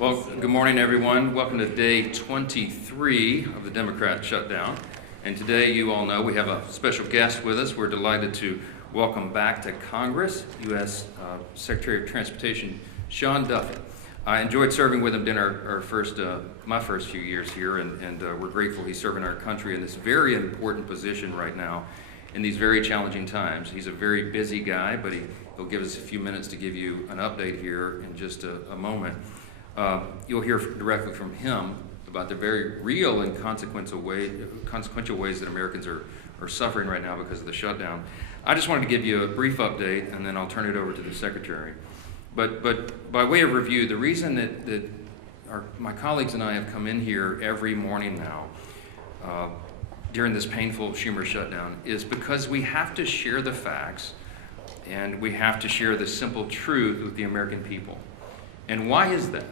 Well, good morning, everyone. Welcome to day 23 of the Democrat shutdown. And today, you all know, we have a special guest with us. We're delighted to welcome back to Congress, U.S. Secretary of Transportation, Sean Duffy. I enjoyed serving with him in my first few years here, and we're grateful he's serving our country in this very important position right now in these very challenging times. He's a very busy guy, but he'll give us a few minutes to give you an update here in just a moment. You'll hear directly from him about the very real and consequential ways that Americans are suffering right now because of the shutdown. I just wanted to give you a brief update, and then I'll turn it over to the Secretary. But by way of review, the reason that my colleagues and I have come in here every morning now during this painful Schumer shutdown is because we have to share the facts and we have to share the simple truth with the American people. And why is that?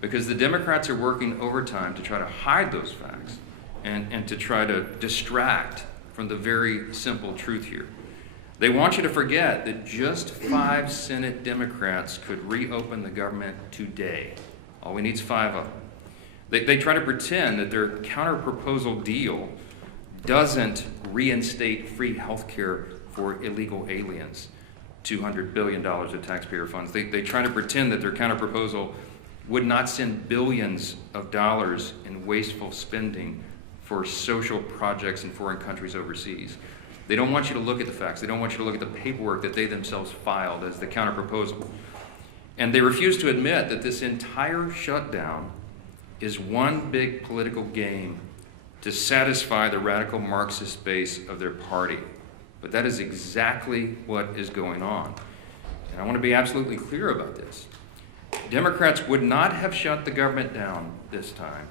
Because the Democrats are working overtime to try to hide those facts and to try to distract from the very simple truth here. They want you to forget that just 5 Senate Democrats could reopen the government today. All we need is 5 of them. They try to pretend that their counter-proposal deal doesn't reinstate free health care for illegal aliens, $200 billion of taxpayer funds. They try to pretend that their counter-proposal would not send billions of dollars in wasteful spending for social projects in foreign countries overseas. They don't want you to look at the facts. They don't want you to look at the paperwork that they themselves filed as the counter-proposal. And they refuse to admit that this entire shutdown is one big political game to satisfy the radical Marxist base of their party. But that is exactly what is going on. And I want to be absolutely clear about this. Democrats would not have shut the government down this time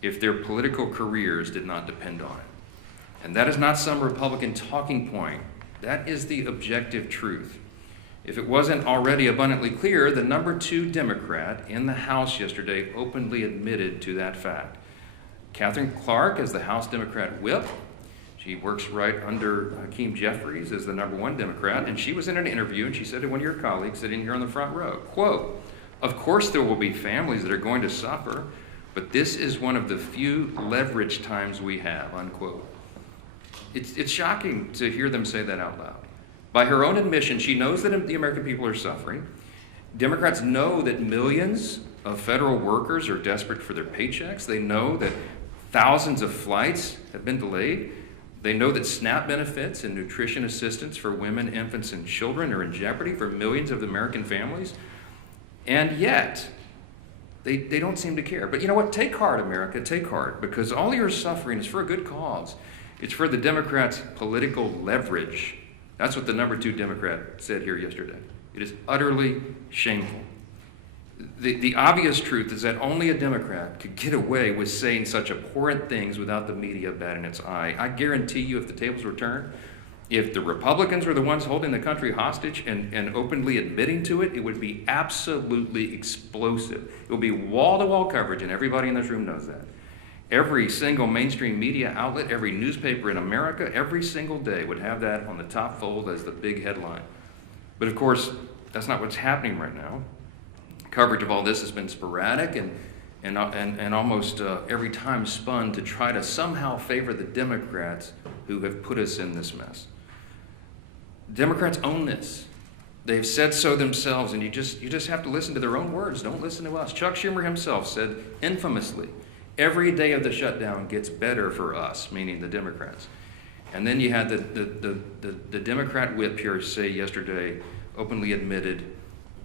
if their political careers did not depend on it. And that is not some Republican talking point. That is the objective truth. If it wasn't already abundantly clear, the number 2 Democrat in the House yesterday openly admitted to that fact. Catherine Clark, as the House Democrat whip, she works right under Hakeem Jeffries as the number 1 Democrat, and she was in an interview and she said to one of your colleagues sitting here on the front row, quote, "Of course there will be families that are going to suffer, but this is one of the few leverage times we have," unquote. It's shocking to hear them say that out loud. By her own admission, she knows that the American people are suffering. Democrats know that millions of federal workers are desperate for their paychecks. They know that thousands of flights have been delayed. They know that SNAP benefits and nutrition assistance for women, infants, and children are in jeopardy for millions of American families. And yet, they don't seem to care. But you know what? Take heart, America, take heart, because all your suffering is for a good cause. It's for the Democrats' political leverage. That's what the number 2 Democrat said here yesterday. It is utterly shameful. The obvious truth is that only a Democrat could get away with saying such abhorrent things without the media batting its eye. I guarantee you, if the tables were turned, if the Republicans were the ones holding the country hostage and openly admitting to it, it would be absolutely explosive. It would be wall-to-wall coverage, and everybody in this room knows that. Every single mainstream media outlet, every newspaper in America, every single day would have that on the top fold as the big headline. But of course, that's not what's happening right now. Coverage of all this has been sporadic and almost every time spun to try to somehow favor the Democrats who have put us in this mess. Democrats own this. They've said so themselves, and you just have to listen to their own words. Don't listen to us. Chuck Schumer himself said infamously, "Every day of the shutdown gets better for us," meaning the Democrats. And then you had the Democrat whip here say yesterday, openly admitted,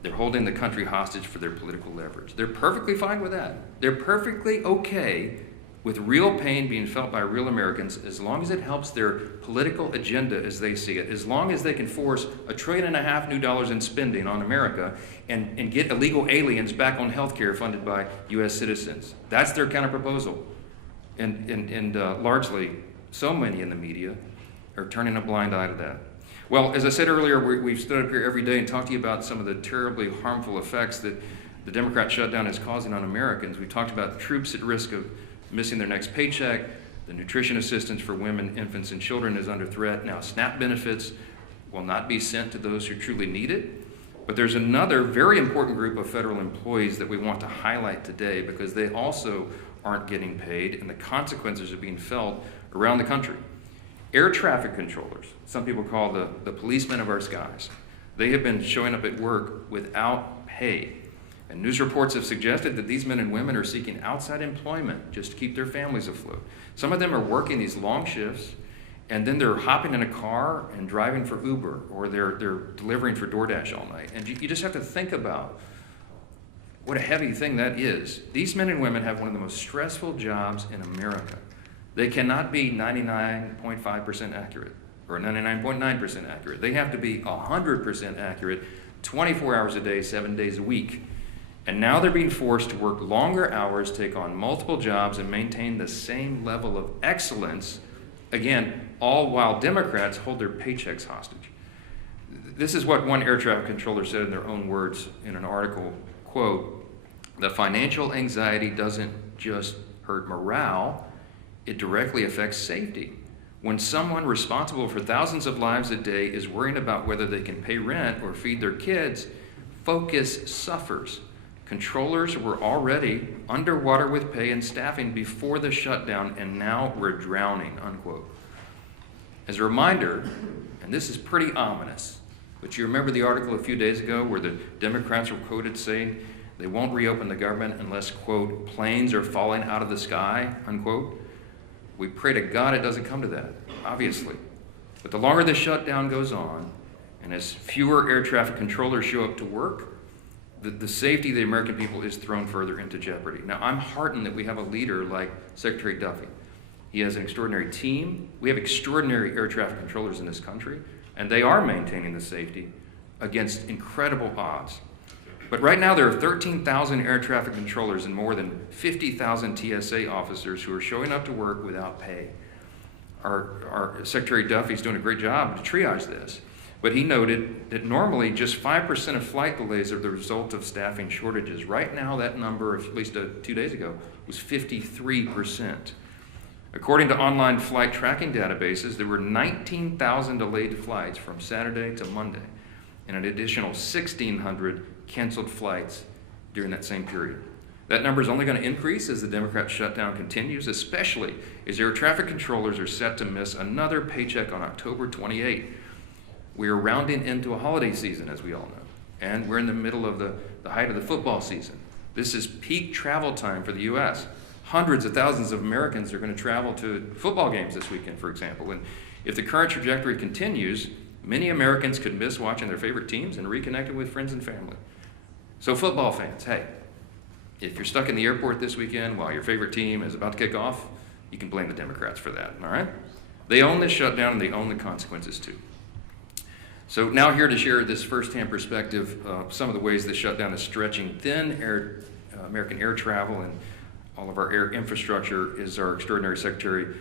they're holding the country hostage for their political leverage. They're perfectly fine with that. They're perfectly okay with real pain being felt by real Americans as long as it helps their political agenda as they see it, as long as they can force $1.5 trillion new dollars in spending on America and get illegal aliens back on health care funded by U.S. citizens. That's their counterproposal. And largely, so many in the media are turning a blind eye to that. Well, as I said earlier, we've stood up here every day and talked to you about some of the terribly harmful effects that the Democrat shutdown is causing on Americans. We talked about troops at risk of missing their next paycheck. The nutrition assistance for women, infants, and children is under threat. Now, SNAP benefits will not be sent to those who truly need it. But there's another very important group of federal employees that we want to highlight today because they also aren't getting paid and the consequences are being felt around the country. Air traffic controllers, some people call the policemen of our skies, they have been showing up at work without pay. And news reports have suggested that these men and women are seeking outside employment just to keep their families afloat. Some of them are working these long shifts, and then they're hopping in a car and driving for Uber, or they're delivering for DoorDash all night. And you just have to think about what a heavy thing that is. These men and women have one of the most stressful jobs in America. They cannot be 99.5% accurate or 99.9% accurate. They have to be 100% accurate 24 hours a day, 7 days a week. And now they're being forced to work longer hours, take on multiple jobs, and maintain the same level of excellence, again, all while Democrats hold their paychecks hostage. This is what one air traffic controller said in their own words in an article, quote, "The financial anxiety doesn't just hurt morale, it directly affects safety. When someone responsible for thousands of lives a day is worrying about whether they can pay rent or feed their kids, focus suffers. Controllers were already underwater with pay and staffing before the shutdown, and now we're drowning," unquote. As a reminder, and this is pretty ominous, but you remember the article a few days ago where the Democrats were quoted saying they won't reopen the government unless, quote, "planes are falling out of the sky," unquote. We pray to God it doesn't come to that, obviously. But the longer the shutdown goes on, and as fewer air traffic controllers show up to work, the safety of the American people is thrown further into jeopardy. Now, I'm heartened that we have a leader like Secretary Duffy. He has an extraordinary team. We have extraordinary air traffic controllers in this country, and they are maintaining the safety against incredible odds. But right now, there are 13,000 air traffic controllers and more than 50,000 TSA officers who are showing up to work without pay. Our Secretary Duffy's doing a great job to triage this. But he noted that normally just 5% of flight delays are the result of staffing shortages. Right now, that number, at least 2 days ago, was 53%. According to online flight tracking databases, there were 19,000 delayed flights from Saturday to Monday, and an additional 1,600 canceled flights during that same period. That number is only going to increase as the Democrat shutdown continues, especially as air traffic controllers are set to miss another paycheck on October 28. We are rounding into a holiday season, as we all know, and we're in the middle of the height of the football season. This is peak travel time for the U.S. Hundreds of thousands of Americans are going to travel to football games this weekend, for example. And if the current trajectory continues, many Americans could miss watching their favorite teams and reconnecting with friends and family. So football fans, hey, if you're stuck in the airport this weekend while your favorite team is about to kick off, you can blame the Democrats for that, all right? They own this shutdown and they own the consequences too. So now here to share this firsthand perspective, some of the ways the shutdown is stretching thin American air travel and all of our air infrastructure is our extraordinary Secretary,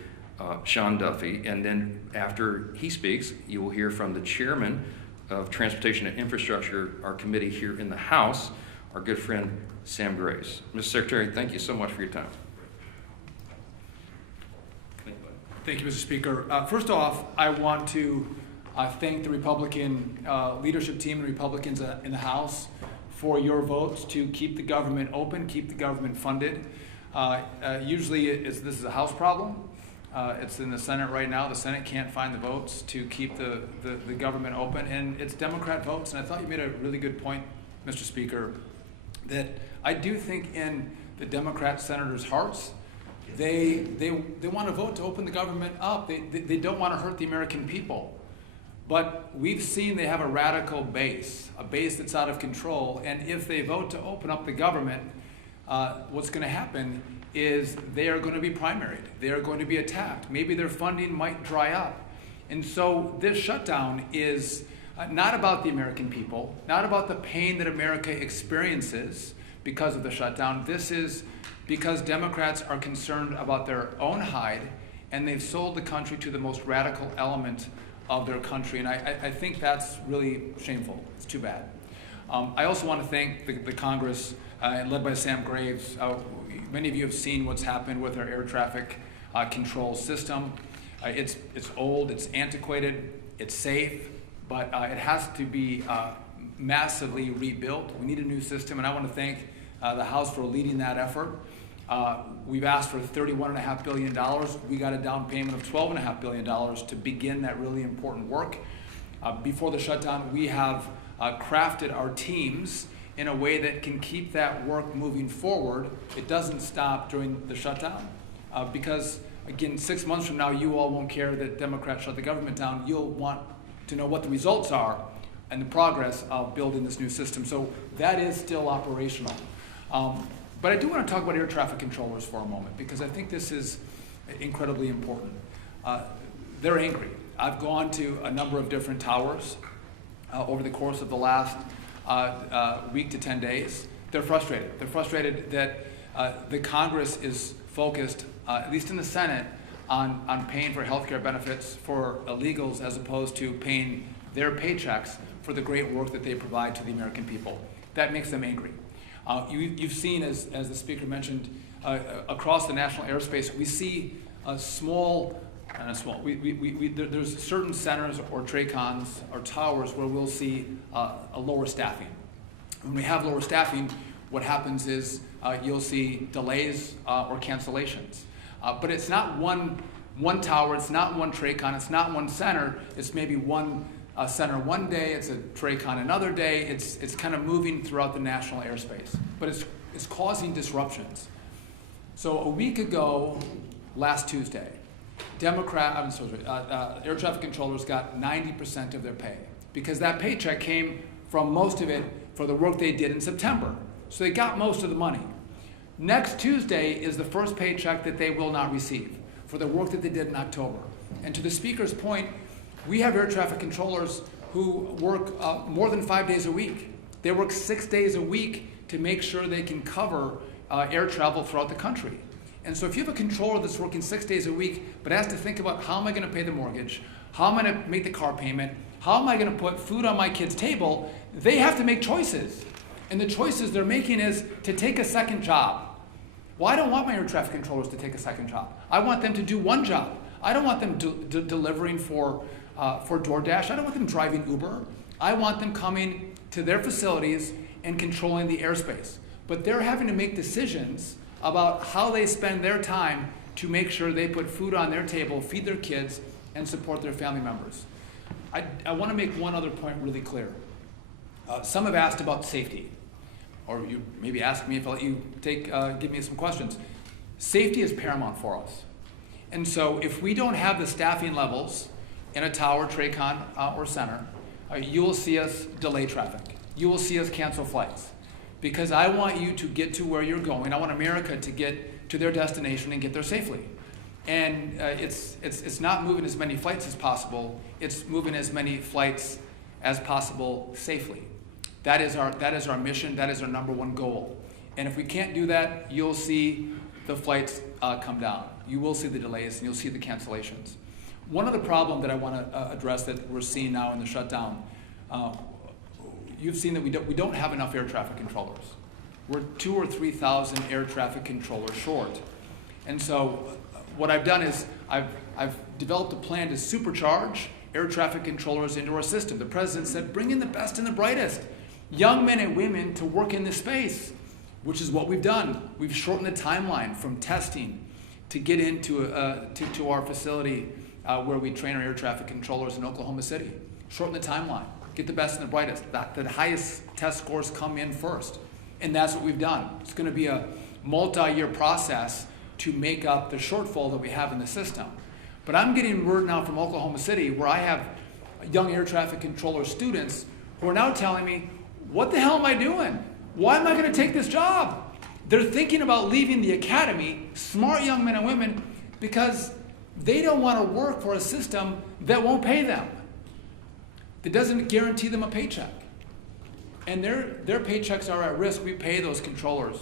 Sean Duffy. And then after he speaks, you will hear from the chairman of Transportation and Infrastructure, our committee here in the House, our good friend, Sam Graves. Mr. Secretary, thank you so much for your time. Thank you, Mr. Speaker. First off, I want to thank the Republican leadership team and Republicans in the House for your votes to keep the government open, keep the government funded. Usually this is a House problem. It's in the Senate right now. The Senate can't find the votes to keep the government open, and it's Democrat votes. And I thought you made a really good point, Mr. Speaker, that I do think in the Democrat senators' hearts, they want to vote to open the government up. They don't want to hurt the American people. But we've seen they have a radical base, a base that's out of control. And if they vote to open up the government, what's going to happen is they are going to be primaried. They are going to be attacked. Maybe their funding might dry up. And so this shutdown is not about the American people, not about the pain that America experiences because of the shutdown. This is because Democrats are concerned about their own hide, and they've sold the country to the most radical element of their country. And I think that's really shameful. It's too bad. I also want to thank the Congress, led by Sam Graves. Many of you have seen what's happened with our air traffic control system. It's old, it's antiquated, it's safe, but it has to be massively rebuilt. We need a new system, and I want to thank the House for leading that effort. We've asked for $31.5 billion. We got a down payment of $12.5 billion to begin that really important work. Before the shutdown, we have crafted our teams in a way that can keep that work moving forward. It doesn't stop during the shutdown because, again, 6 months from now, you all won't care that Democrats shut the government down. You'll want to know what the results are and the progress of building this new system. So that is still operational. But I do want to talk about air traffic controllers for a moment because I think this is incredibly important. They're angry. I've gone to a number of different towers over the course of the last week to 10 days. They're frustrated. They're frustrated that the Congress is focused, at least in the Senate, on paying for health care benefits for illegals as opposed to paying their paychecks for the great work that they provide to the American people. That makes them angry. You've seen, as the speaker mentioned, across the national airspace, we see there's certain centers or TRACONs or towers where we'll see a lower staffing. When we have lower staffing, what happens is you'll see delays or cancellations. But it's not one tower, it's not one TRACON, it's not one center, it's maybe one center one day, it's a TRACON another day, it's kind of moving throughout the national airspace. But it's causing disruptions. So a week ago, last Tuesday, air traffic controllers got 90% of their pay because that paycheck came from most of it for the work they did in September. So they got most of the money. Next Tuesday is the first paycheck that they will not receive for the work that they did in October. And to the speaker's point, we have air traffic controllers who work more than 5 days a week. They work 6 days a week to make sure they can cover air travel throughout the country. And so if you have a controller that's working 6 days a week, but has to think about how am I going to pay the mortgage, how am I going to make the car payment, how am I going to put food on my kid's table, they have to make choices. And the choices they're making is to take a second job. Well, I don't want my air traffic controllers to take a second job. I want them to do one job. I don't want them delivering for DoorDash. I don't want them driving Uber. I want them coming to their facilities and controlling the airspace. But they're having to make decisions about how they spend their time to make sure they put food on their table, feed their kids, and support their family members. I want to make one other point really clear. Some have asked about safety, or you maybe ask me if I'll let you give me some questions. Safety is paramount for us. And so if we don't have the staffing levels in a tower, TRACON, or center, you will see us delay traffic. You will see us cancel flights. Because I want you to get to where you're going. I want America to get to their destination and get there safely. And it's not moving as many flights as possible. It's moving as many flights as possible safely. That is our mission. That is our number one goal. And if we can't do that, you'll see the flights come down. You will see the delays and you'll see the cancellations. One other problem that I want to address that we're seeing now in the shutdown, you've seen that we don't have enough air traffic controllers. We're 2,000 or 3,000 air traffic controllers short. And so what I've done is I've developed a plan to supercharge air traffic controllers into our system. The president said, bring in the best and the brightest, young men and women to work in this space, which is what we've done. We've shortened the timeline from testing to get into to our facility where we train our air traffic controllers in Oklahoma City. Shorten the timeline. Get the best and the brightest. The highest test scores come in first. And that's what we've done. It's going to be a multi-year process to make up the shortfall that we have in the system. But I'm getting word now from Oklahoma City where I have young air traffic controller students who are now telling me, what the hell am I doing? Why am I going to take this job? They're thinking about leaving the academy, smart young men and women, because they don't want to work for a system that won't pay them, that doesn't guarantee them a paycheck. And their paychecks are at risk. We pay those controllers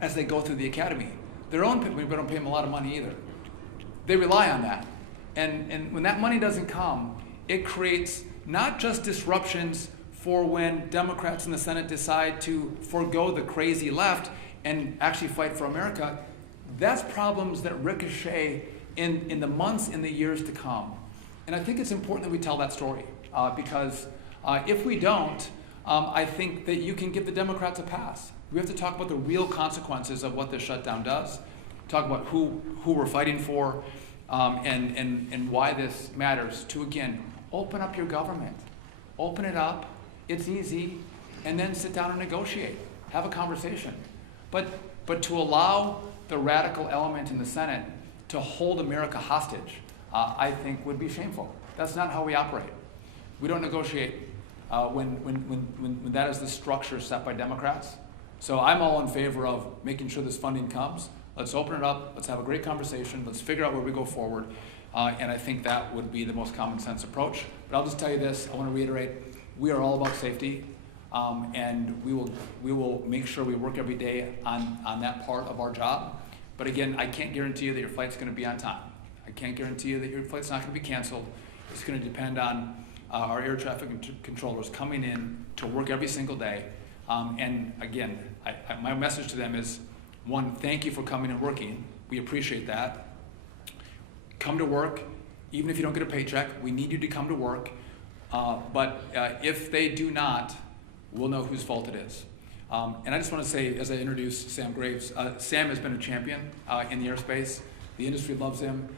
as they go through the academy. We don't pay them a lot of money either. They rely on that. And when that money doesn't come, it creates not just disruptions for when Democrats in the Senate decide to forego the crazy left and actually fight for America. That's problems that ricochet in the months and the years to come. And I think it's important that we tell that story because if we don't, I think that you can give the Democrats a pass. We have to talk about the real consequences of what this shutdown does, talk about who we're fighting for, and why this matters. To, again, open up your government. Open it up. It's easy. And then sit down and negotiate. Have a conversation. But to allow the radical element in the Senate to hold America hostage, I think would be shameful. That's not how we operate. We don't negotiate when that is the structure set by Democrats. So I'm all in favor of making sure this funding comes. Let's open it up. Let's have a great conversation. Let's figure out where we go forward. And I think that would be the most common sense approach. But I'll just tell you this. I want to reiterate, we are all about safety. And we will make sure we work every day on that part of our job. But again, I can't guarantee you that your flight's going to be on time. I can't guarantee you that your flight's not going to be canceled. It's going to depend on our air traffic controllers coming in to work every single day. And again, my message to them is, one, thank you for coming and working. We appreciate that. Come to work, even if you don't get a paycheck. We need you to come to work. But if they do not, we'll know whose fault it is. And I just want to say, as I introduce Sam Graves, Sam has been a champion in the airspace. The industry loves him.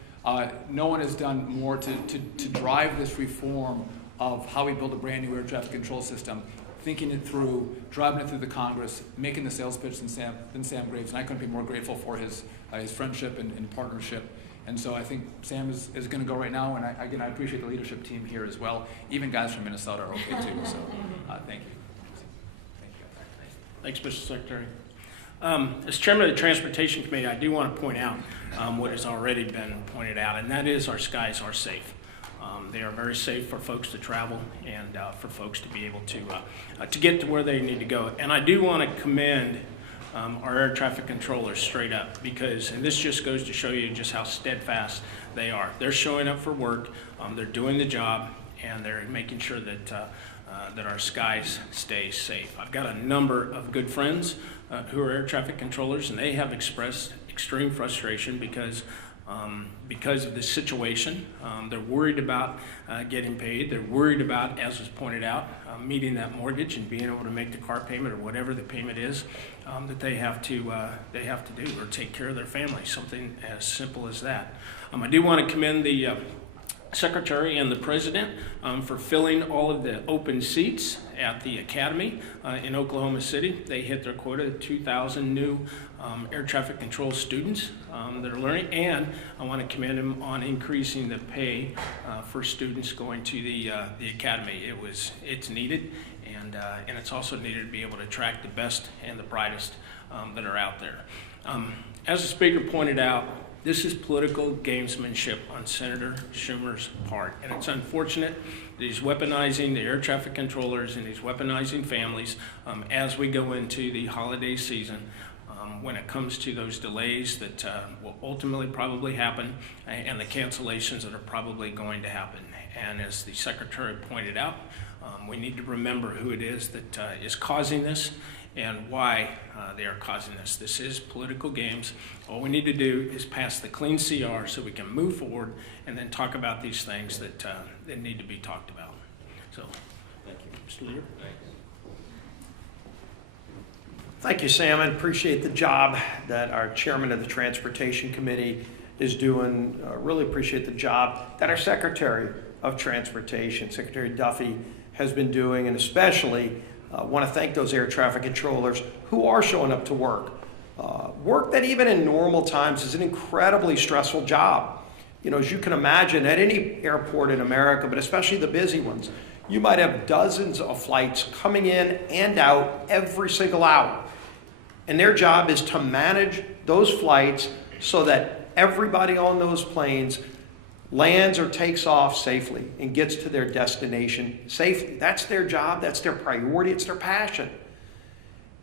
No one has done more to drive this reform of how we build a brand new air traffic control system, thinking it through, driving it through the Congress, making the sales pitch than Sam Graves. And I couldn't be more grateful for his friendship and partnership. And so I think Sam is going to go right now. And I appreciate the leadership team here as well. Even guys from Minnesota are okay too. So thank you. Thanks, Mr. Secretary. As chairman of the Transportation Committee, I do want to point out what has already been pointed out, and that is our skies are safe. They are very safe for folks to travel and for folks to be able to get to where they need to go. And I do want to commend our air traffic controllers straight up, because, and this just goes to show you just how steadfast they are. They're showing up for work, they're doing the job, and they're making sure that that our skies stay safe. I've got a number of good friends who are air traffic controllers, and they have expressed extreme frustration because of this situation. They're worried about getting paid. They're worried about, as was pointed out, meeting that mortgage and being able to make the car payment or whatever the payment is that they have to do, or take care of their family. Something as simple as that. I do want to commend the Secretary and the President for filling all of the open seats at the Academy in Oklahoma City. They hit their quota of 2,000 new air traffic control students that are learning, and I want to commend them on increasing the pay for students going to the Academy. It's needed, and it's also needed to be able to attract the best and the brightest that are out there. As the Speaker pointed out, this is political gamesmanship on Senator Schumer's part, and it's unfortunate that he's weaponizing the air traffic controllers and he's weaponizing families as we go into the holiday season when it comes to those delays that will ultimately probably happen and the cancellations that are probably going to happen. And as the Secretary pointed out, we need to remember who it is that is causing this and why they are causing this. This is political games. All we need to do is pass the clean CR so we can move forward and then talk about these things that need to be talked about. So, thank you. Mr. Leader. Thank you, Sam. I appreciate the job that our chairman of the Transportation Committee is doing. Really appreciate the job that our Secretary of Transportation, Secretary Duffy, has been doing, and especially want to thank those air traffic controllers who are showing up to work. Work that even in normal times is an incredibly stressful job. You know, as you can imagine, at any airport in America, but especially the busy ones, you might have dozens of flights coming in and out every single hour. And their job is to manage those flights so that everybody on those planes lands or takes off safely and gets to their destination safely. That's their job, that's their priority, it's their passion.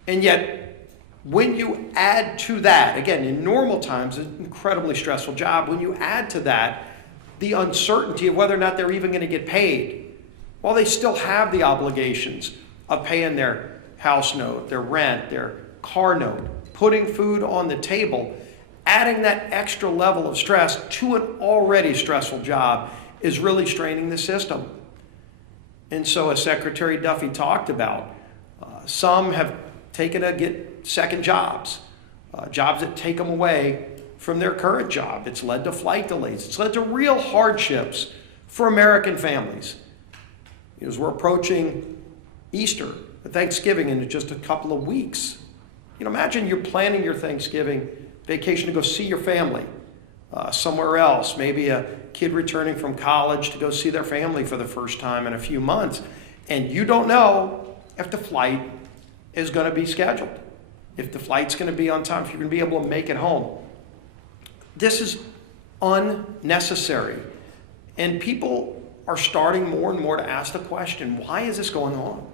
And yet, when you add to that, again, in normal times, an incredibly stressful job, when you add to that the uncertainty of whether or not they're even going to get paid, well, they still have the obligations of paying their house note, their rent, their car note, putting food on the table. Adding that extra level of stress to an already stressful job is really straining the system. And so as Secretary Duffy talked about, some have taken to get second jobs, jobs that take them away from their current job. It's led to flight delays. It's led to real hardships for American families. As we're approaching Easter, Thanksgiving in just a couple of weeks. Imagine you're planning your Thanksgiving vacation to go see your family somewhere else. Maybe a kid returning from college to go see their family for the first time in a few months. And you don't know if the flight is going to be scheduled, if the flight's going to be on time, if you're going to be able to make it home. This is unnecessary. And people are starting more and more to ask the question, why is this going on?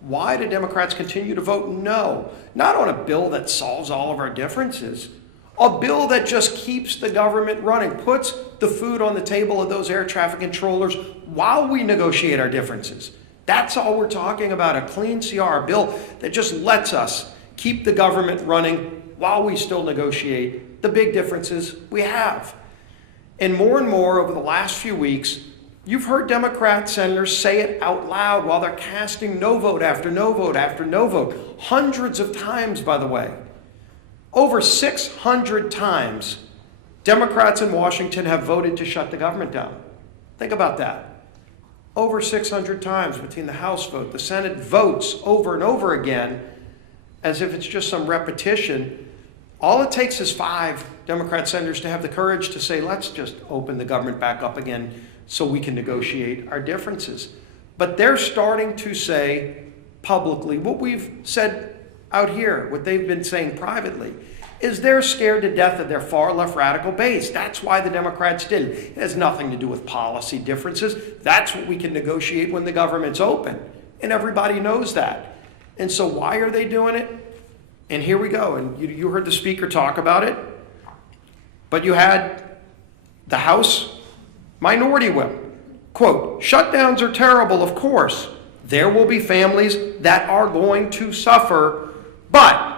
Why do Democrats continue to vote no? Not on a bill that solves all of our differences, a bill that just keeps the government running, puts the food on the table of those air traffic controllers while we negotiate our differences. That's all we're talking about, a clean CR, a bill that just lets us keep the government running while we still negotiate the big differences we have. And more over the last few weeks, you've heard Democrat senators say it out loud while they're casting no vote after no vote after no vote. Hundreds of times, by the way. Over 600 times, Democrats in Washington have voted to shut the government down. Think about that. Over 600 times between the House vote, the Senate votes over and over again as if it's just some repetition. All it takes is 5 Democrat senators to have the courage to say, let's just open the government back up again so we can negotiate our differences. But they're starting to say publicly what we've said out here, what they've been saying privately, is they're scared to death of their far left radical base. That's why the Democrats did it. It has nothing to do with policy differences. That's what we can negotiate when the government's open. And everybody knows that. And so why are they doing it? And here we go. And you heard the speaker talk about it. But you had the House Minority Whip. Quote, shutdowns are terrible, of course. There will be families that are going to suffer, but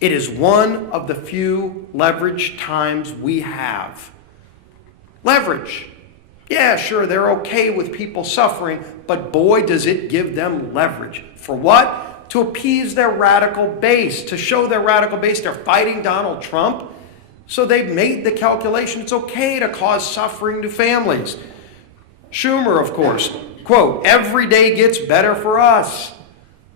it is one of the few leverage times we have. Leverage. Yeah, sure, they're okay with people suffering, but boy, does it give them leverage. For what? To appease their radical base, to show their radical base they're fighting Donald Trump. So they've made the calculation it's okay to cause suffering to families. Schumer, of course, quote, every day gets better for us.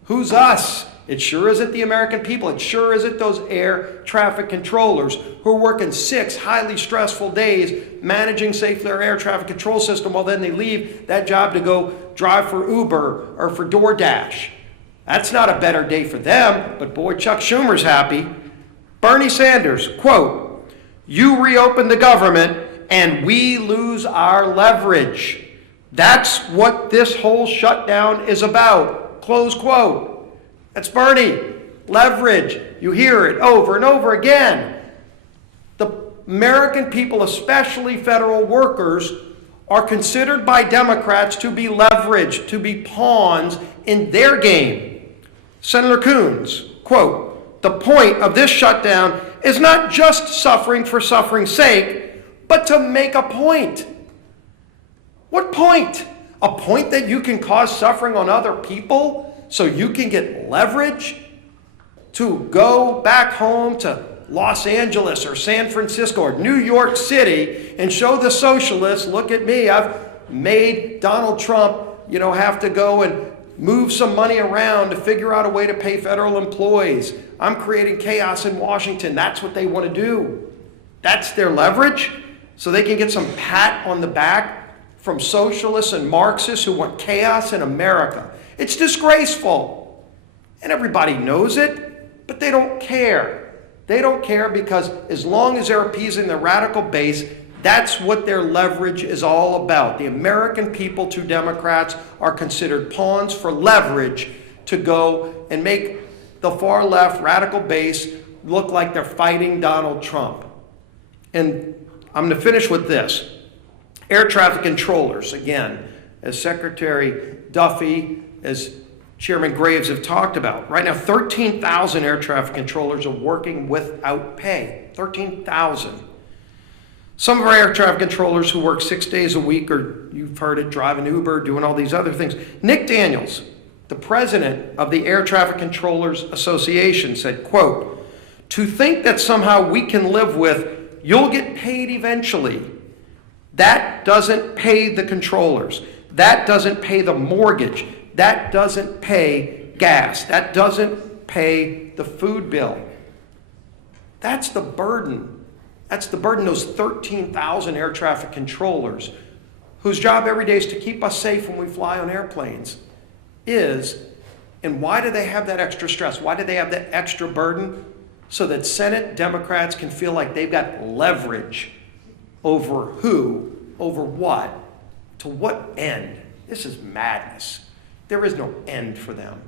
Who's us? It sure isn't the American people. It sure isn't those air traffic controllers who are working 6 highly stressful days managing safely our air traffic control system while then they leave that job to go drive for Uber or for DoorDash. That's not a better day for them, but boy, Chuck Schumer's happy. Bernie Sanders, quote, you reopen the government and we lose our leverage. That's what this whole shutdown is about. Close quote. That's Bernie. Leverage. You hear it over and over again. The American people, especially federal workers, are considered by Democrats to be leveraged, to be pawns in their game. Senator Coons, quote, the point of this shutdown is not just suffering for suffering's sake, but to make a point. What point? A point that you can cause suffering on other people so you can get leverage to go back home to Los Angeles or San Francisco or New York City and show the socialists, look at me, I've made Donald Trump, have to go and move some money around to figure out a way to pay federal employees. I'm creating chaos in Washington. That's what they want to do. That's their leverage, so they can get some pat on the back from socialists and Marxists who want chaos in America. It's disgraceful. And everybody knows it, but they don't care. They don't care because as long as they're appeasing the radical base, that's what their leverage is all about. The American people to Democrats are considered pawns for leverage to go and make the far left radical base look like they're fighting Donald Trump. And I'm going to finish with this. Air traffic controllers, again, as Secretary Duffy, as Chairman Graves have talked about. Right now, 13,000 air traffic controllers are working without pay. 13,000. Some of our air traffic controllers who work 6 days a week, or you've heard it, driving Uber, doing all these other things. Nick Daniels, the president of the Air Traffic Controllers Association, said, quote, "To think that somehow we can live with, you'll get paid eventually, that doesn't pay the controllers. That doesn't pay the mortgage. That doesn't pay gas. That doesn't pay the food bill." That's the burden. That's the burden, those 13,000 air traffic controllers whose job every day is to keep us safe when we fly on airplanes is. And why do they have that extra stress? Why do they have that extra burden? So that Senate Democrats can feel like they've got leverage over who, over what, to what end. This is madness. There is no end for them.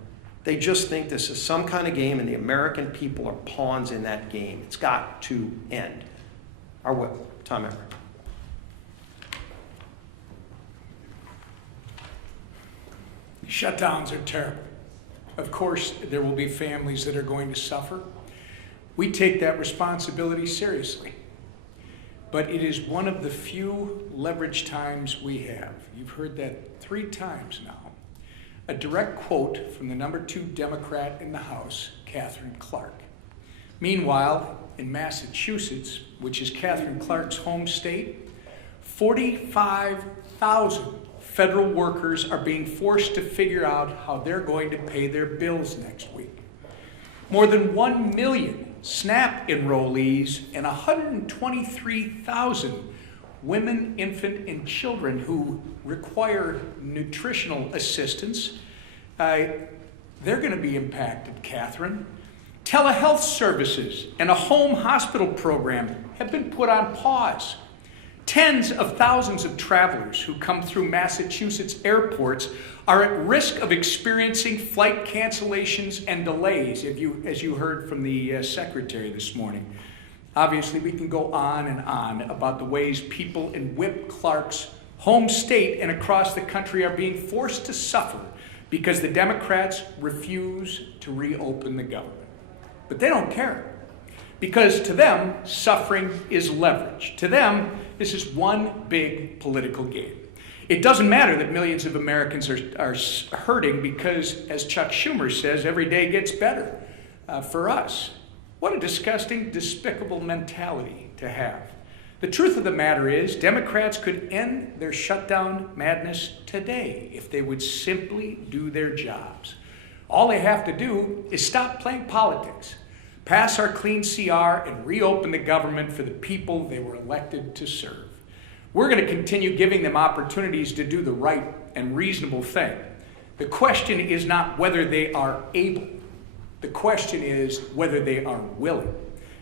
They just think this is some kind of game and the American people are pawns in that game. It's got to end. Our whip, Tom Everett. Shutdowns are terrible. Of course, there will be families that are going to suffer. We take that responsibility seriously. But it is one of the few leverage times we have. You've heard that 3 times now. A direct quote from the number 2 Democrat in the House, Catherine Clark. Meanwhile, in Massachusetts, which is Catherine Clark's home state, 45,000 federal workers are being forced to figure out how they're going to pay their bills next week. More than 1 million SNAP enrollees and 123,000 women, infant, and children who require nutritional assistance, they're going to be impacted, Catherine. Telehealth services and a home hospital program have been put on pause. Tens of thousands of travelers who come through Massachusetts airports are at risk of experiencing flight cancellations and delays, as you heard from the secretary this morning. Obviously, we can go on and on about the ways people in Whip Clark's home state and across the country are being forced to suffer because the Democrats refuse to reopen the government. But they don't care, because to them, suffering is leverage. To them, this is one big political game. It doesn't matter that millions of Americans are hurting because, as Chuck Schumer says, every day gets better for us. What a disgusting, despicable mentality to have. The truth of the matter is, Democrats could end their shutdown madness today if they would simply do their jobs. All they have to do is stop playing politics, pass our clean CR, and reopen the government for the people they were elected to serve. We're going to continue giving them opportunities to do the right and reasonable thing. The question is not whether they are able. The question is whether they are willing.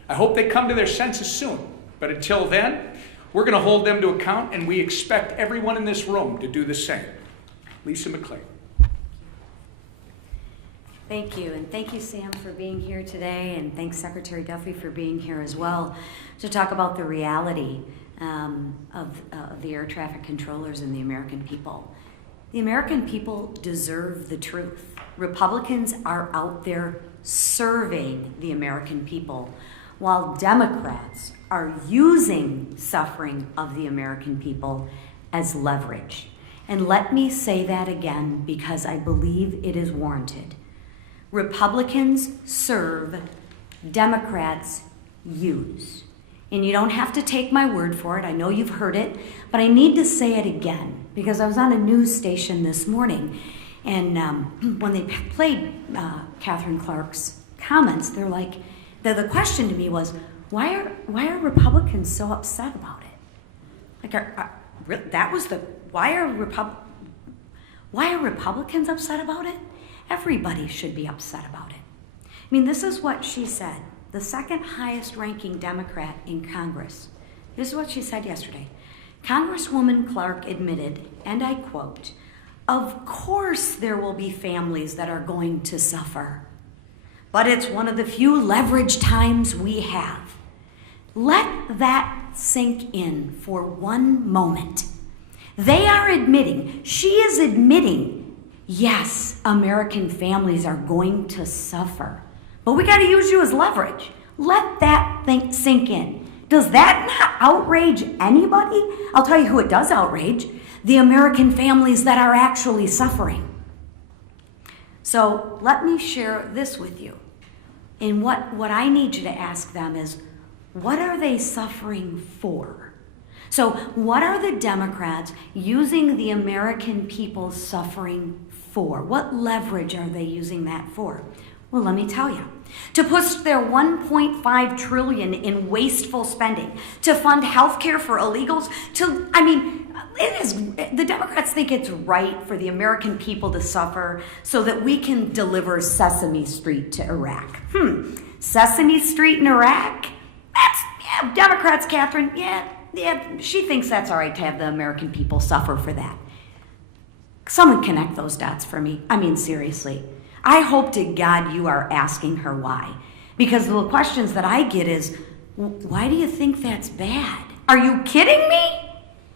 I hope they come to their senses soon, but until then, we're going to hold them to account, and we expect everyone in this room to do the same. Lisa McClain. Thank you, and thank you, Sam, for being here today, and thanks, Secretary Duffy, for being here as well to talk about the reality of the air traffic controllers and the American people. The American people deserve the truth. Republicans are out there serving the American people, while Democrats are using suffering of the American people as leverage. And let me say that again, because I believe it is warranted. Republicans serve, Democrats use. And you don't have to take my word for it. I know you've heard it, but I need to say it again because I was on a news station this morning, and when they played Catherine Clark's comments, the question to me was, why are Republicans so upset about it? Why are Republicans upset about it? Everybody should be upset about it. I mean, this is what she said, the second highest ranking Democrat in Congress. This is what she said yesterday. Congresswoman Clark admitted, and I quote, "Of course there will be families that are going to suffer, but it's one of the few leverage times we have." Let that sink in for one moment. They are admitting, she is admitting, yes, American families are going to suffer, but we got to use you as leverage. Let that sink in. Does that not outrage anybody? I'll tell you who it does outrage: the American families that are actually suffering. So let me share this with you. And what I need you to ask them is, what are they suffering for? So what are the Democrats using the American people's suffering for? What leverage are they using that for? Well, let me tell you. To push their $1.5 trillion in wasteful spending, to fund health care for illegals, the Democrats think it's right for the American people to suffer so that we can deliver Sesame Street to Iraq. Sesame Street in Iraq? Democrats, Catherine, she thinks that's all right to have the American people suffer for that. Someone connect those dots for me. Seriously. I hope to God you are asking her why. Because the questions that I get is, why do you think that's bad? Are you kidding me?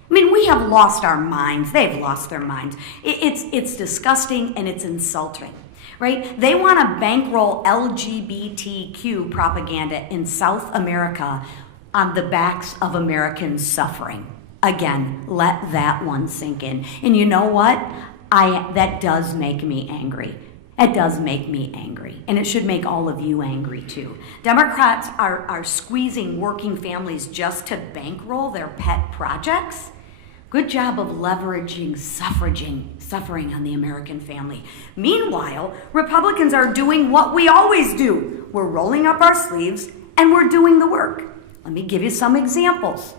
We have lost our minds. They've lost their minds. It's disgusting and it's insulting, right? They want to bankroll LGBTQ propaganda in South America on the backs of Americans suffering. Again, let that one sink in. And you know what? That does make me angry. It does make me angry, and it should make all of you angry too. Democrats are squeezing working families just to bankroll their pet projects. Good job of leveraging suffering on the American family. Meanwhile, Republicans are doing what we always do. We're rolling up our sleeves and we're doing the work. Let me give you some examples.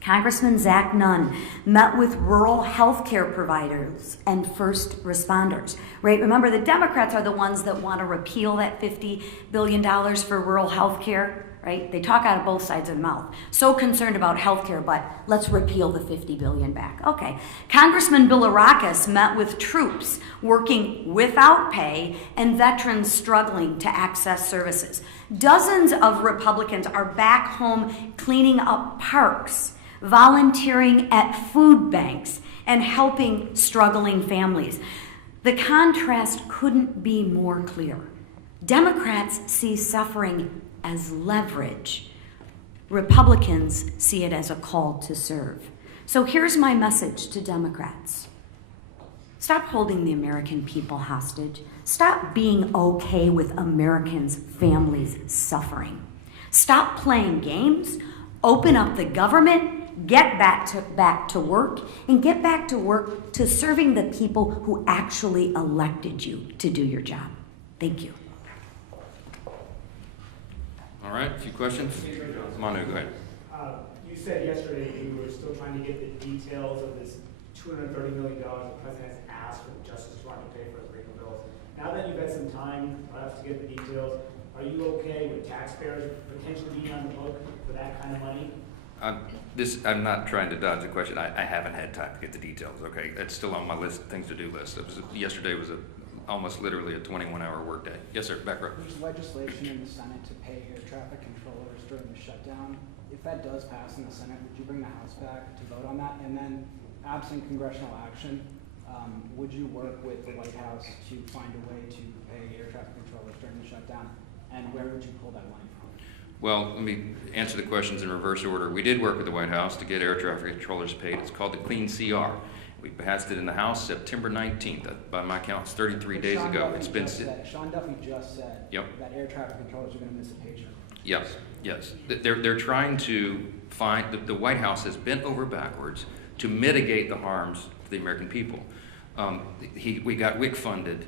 Congressman Zach Nunn met with rural health care providers and first responders. Right? Remember, the Democrats are the ones that want to repeal that $50 billion for rural health care. Right? They talk out of both sides of the mouth. So concerned about health care, but let's repeal the $50 billion back. Okay. Congressman Bilirakis met with troops working without pay and veterans struggling to access services. Dozens of Republicans are back home cleaning up parks, volunteering at food banks, and helping struggling families. The contrast couldn't be more clear. Democrats see suffering as leverage. Republicans see it as a call to serve. So here's my message to Democrats. Stop holding the American people hostage. Stop being okay with Americans' families suffering. Stop playing games. Open up the government. Get back to work, and get back to work to serving the people who actually elected you to do your job. Thank you. All right, a few questions? Manu, go ahead. You said yesterday you were still trying to get the details of this $230 million the president has asked for the Justice Department to pay for his legal bills. Now that you've had some time to get the details, are you okay with taxpayers potentially being on the hook for that kind of money? I'm not trying to dodge the question. I haven't had time to get the details, okay? It's still on my things to do list. Yesterday was almost literally a 21-hour workday. Yes, sir, back row. There's legislation in the Senate to pay air traffic controllers during the shutdown. If that does pass in the Senate, would you bring the House back to vote on that? And then, absent congressional action, would you work with the White House to find a way to pay air traffic controllers during the shutdown? And where would you pull that money from? Well, let me answer the questions in reverse order. We did work with the White House to get air traffic controllers paid. It's called the Clean CR. We passed it in the House September 19th. By my count, it's 33 days ago. It's been. Sean Duffy just said that air traffic controllers are going to miss a paycheck. Yes. They're trying to find. The White House has bent over backwards to mitigate the harms to the American people. We got WIC funded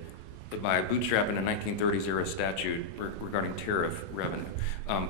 by bootstrapping a 1930s era statute regarding tariff revenue.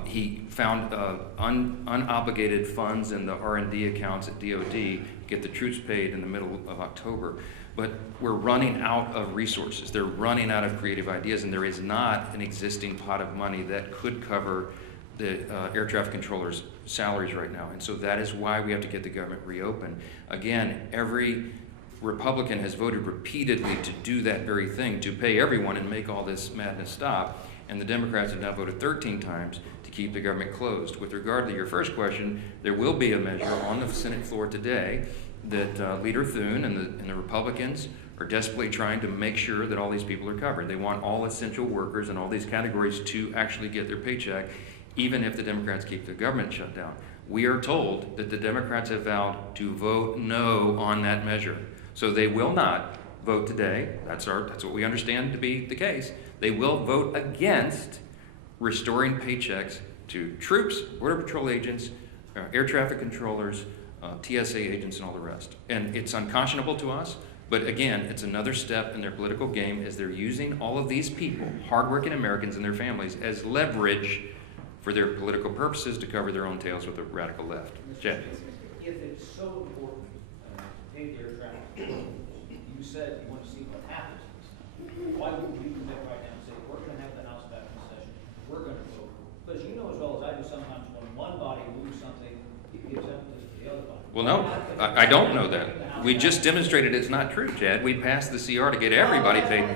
He found unobligated funds in the R&D accounts at DOD to get the troops paid in the middle of October. But we're running out of resources. They're running out of creative ideas, and there is not an existing pot of money that could cover the air traffic controllers' salaries right now. And so that is why we have to get the government reopened. Again, every Republican has voted repeatedly to do that very thing, to pay everyone and make all this madness stop. And the Democrats have now voted 13 times to keep the government closed. With regard to your first question, there will be a measure on the Senate floor today that Leader Thune and the Republicans are desperately trying to make sure that all these people are covered. They want all essential workers in all these categories to actually get their paycheck. even if the Democrats keep the government shut down. We are told that the Democrats have vowed to vote no on that measure. So they will not vote today. That's what we understand to be the case. They will vote against restoring paychecks to troops, Border Patrol agents, air traffic controllers, TSA agents, and all the rest. And it's unconscionable to us, but again, it's another step in their political game as they're using all of these people, hardworking Americans and their families, as leverage for their political purposes to cover their own tails with the radical left. Chad. If it's so important to pay the air traffic controllers, you said you want to see what happens. Why wouldn't you commit right now and say, we're going to have the House back in session, we're going to vote? Because you know as well as I do, sometimes when one body moves something, it gives emphasis to the other body. Well, no, I don't know that. We just demonstrated it's not true, Chad. We passed the CR to get everybody paid.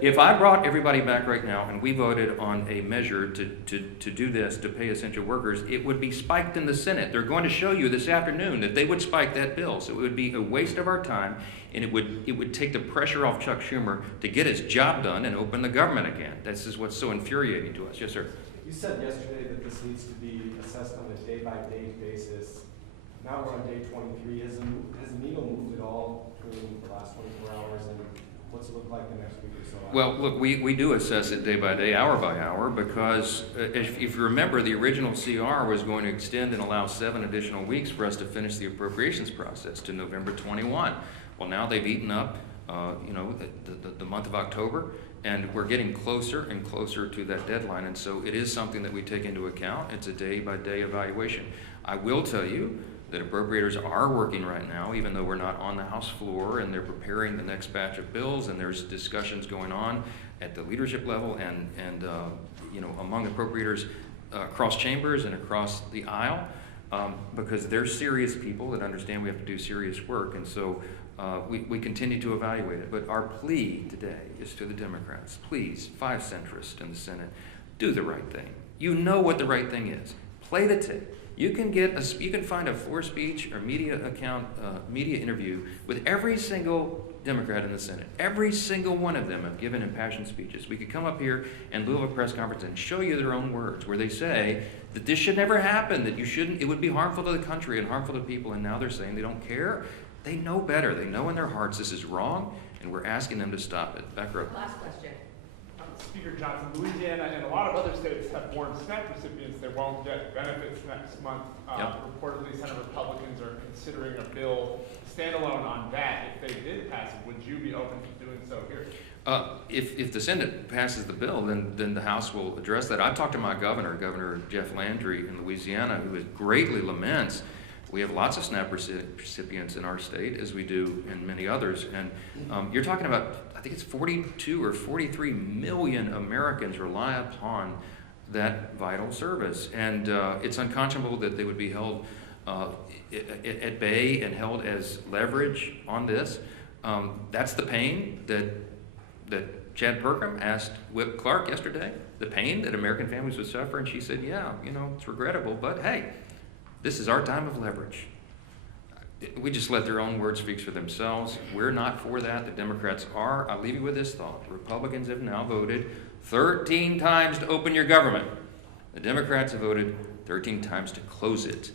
If I brought everybody back right now and we voted on a measure to do this, to pay essential workers, it would be spiked in the Senate. They're going to show you this afternoon that they would spike that bill. So it would be a waste of our time, and it would take the pressure off Chuck Schumer to get his job done and open the government again. This is what's so infuriating to us. Yes, sir. You said yesterday that this needs to be assessed on a day-by-day basis. Now we're on day 23. Has the needle moved at all during the last 24 hours, and what's it look like the next week or so? Well, look, we do assess it day by day, hour by hour, because if you remember, the original CR was going to extend and allow 7 additional weeks for us to finish the appropriations process to November 21. Well, now they've eaten up, the month of October, and we're getting closer and closer to that deadline, and so it is something that we take into account. It's a day-by-day evaluation. I will tell you that appropriators are working right now, even though we're not on the House floor, and they're preparing the next batch of bills, and there's discussions going on at the leadership level and among appropriators across chambers and across the aisle, because they're serious people that understand we have to do serious work, and so we continue to evaluate it. But our plea today is to the Democrats: please, 5 centrists in the Senate, do the right thing. You know what the right thing is. Play the tape. You can find a floor speech or media interview with every single Democrat in the Senate. Every single one of them have given impassioned speeches. We could come up here in lieu of a press conference and show you their own words, where they say that this should never happen, that it would be harmful to the country and harmful to people, and now they're saying they don't care. They know better. They know in their hearts this is wrong, and we're asking them to stop it. Back row. Last question. Speaker Johnson, Louisiana and a lot of other states have warned SNAP recipients they won't get benefits next month. Reportedly, Senate Republicans are considering a bill standalone on that. If they did pass it, would you be open to doing so here? If the Senate passes the bill, then the House will address that. I've talked to my Governor Jeff Landry in Louisiana, who greatly laments. We have lots of SNAP recipients in our state, as we do in many others. And you're talking about, I think it's 42 or 43 million Americans rely upon that vital service. And it's unconscionable that they would be held at bay and held as leverage on this. That's the pain that Chad Perkam asked Whip Clark yesterday, the pain that American families would suffer. And she said, yeah, it's regrettable, but hey, this is our time of leverage. We just let their own words speak for themselves. We're not for that. The Democrats are. I'll leave you with this thought. Republicans have now voted 13 times to open your government. The Democrats have voted 13 times to close it.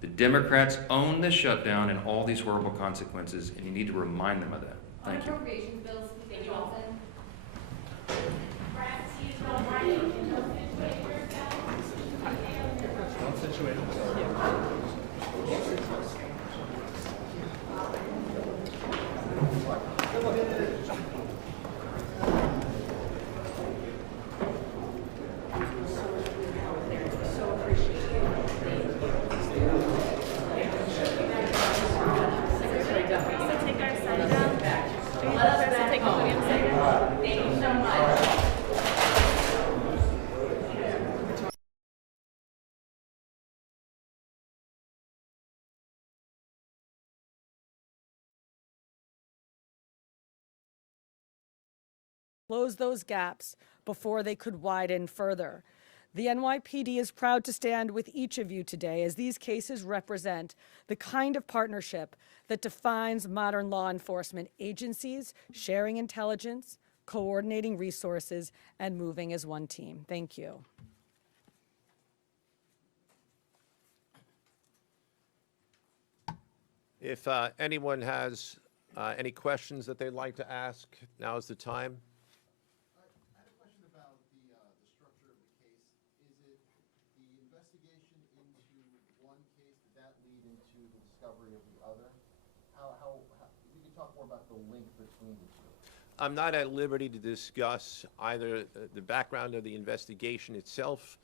The Democrats own this shutdown and all these horrible consequences, and you need to remind them of that. Thank you. Appropriations bills, Speaker Johnson. Close those gaps before they could widen further. The NYPD is proud to stand with each of you today, as these cases represent the kind of partnership that defines modern law enforcement agencies, sharing intelligence, coordinating resources, and moving as one team. Thank you. If anyone has any questions that they'd like to ask, now is the time. I had a question about the structure of the case. Is it the investigation into one case, did that lead into the discovery of the other? If you could talk more about the link between the two. I'm not at liberty to discuss either the background of the investigation itself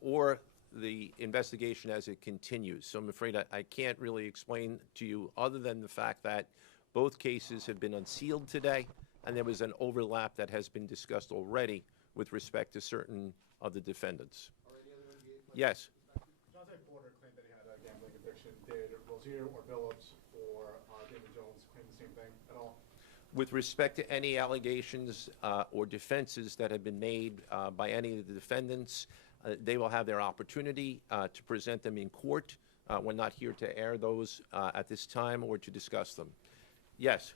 or the investigation as it continues. So I'm afraid I can't really explain to you other than the fact that both cases have been unsealed today, and there was an overlap that has been discussed already with respect to certain of the defendants. Yes. John Porter claimed that he had a gambling addiction. Did Rozier or Billups or David Jones claim the same thing at all? With respect to any allegations or defenses that have been made by any of the defendants, they will have their opportunity to present them in court. We're not here to air those at this time or to discuss them. Yes.